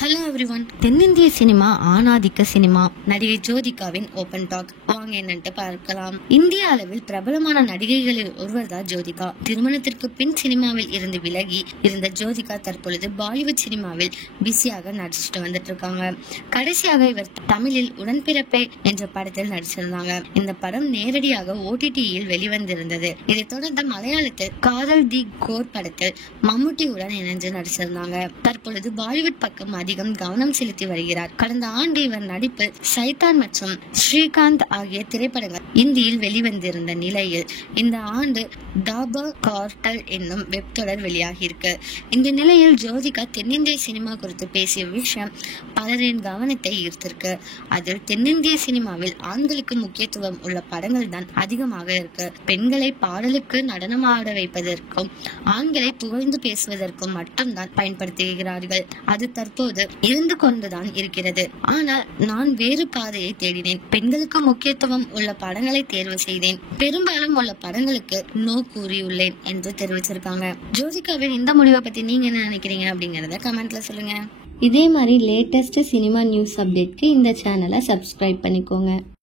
Hello everyone. தென்னிந்திய cinema ஆணாதிக்க cinema. நடிகை ஜோதிகாவின் ஓபன் டாக் வாங்க என்னன்ட்டு பார்க்கலாம். இந்திய அளவில் பிரபலமான நடிகைகளில் ஒருவர் தான் ஜோதிகா. திருமணத்திற்கு பின் சினிமாவில் இருந்து விலகி இருந்த ஜோதிகா தற்பொழுது பாலிவுட் சினிமாவில் பிஸியாக நடிச்சுட்டு வந்துட்டு இருக்காங்க. கடைசியாக இவர் தமிழில் உடன்பிறப்பே என்ற படத்தில் நடிச்சிருந்தாங்க. இந்த படம் நேரடியாக OTTயில் வெளிவந்திருந்தது. இதைத் தொடர்ந்து மலையாளத்தில் காதல் தி கோர் படத்தில் மம்முட்டியுடன் இணைந்து நடிச்சிருந்தாங்க. தற்பொழுது பாலிவுட் பக்கம் அதிகம் கவனம் செலுத்தி வருகிறார். கடந்த ஆண்டு இவர் நடிப்பில் சைத்தான் மற்றும் ஸ்ரீகாந்த் ஆகிய திரைப்படங்கள் இந்தியில் வெளிவந்திருந்த நிலையில் இந்த ஆண்டு தாபா கார்டல் என்னும் வெப் தொடர் வெளியாகியிருக்கு. இந்த நிலையில் ஜோதிகா தென்னிந்திய சினிமா குறித்து பேசிய விஷயம் பலரின் கவனத்தை ஈர்த்திருக்கு. அதில் தென்னிந்திய சினிமாவில் ஆண்களுக்கு முக்கியத்துவம் உள்ள படங்கள் தான் அதிகமாக இருக்கு. பெண்களை பாடலுக்கு நடனமாட வைப்பதற்கும் ஆண்களை புகழ்ந்து பேசுவதற்கும் மட்டும்தான் பயன்படுத்துகிறார்கள். அது தற்போது இருந்து கொண்டுதான் இருக்கிறது. ஆனால் நான் வேறு பாதையை தேடினேன். பெண்களுக்கு முக்கியத்துவம் உள்ள படங்களை தேர்வு செய்தேன். பெரும்பாலும் உள்ள படங்களுக்கு நோ கூறியுள்ளேன் என்று தெரிவிச்சிருக்காங்க. ஜோதிகாவின் இந்த முடிவை பத்தி நீங்க என்ன நினைக்கிறீங்க அப்படிங்கறத கமெண்ட்ல சொல்லுங்க. இதே மாதிரி லேட்டஸ்ட் சினிமா நியூஸ் அப்டேட்க்கு இந்த சேனலை சப்ஸ்கிரைப் பண்ணிக்கோங்க.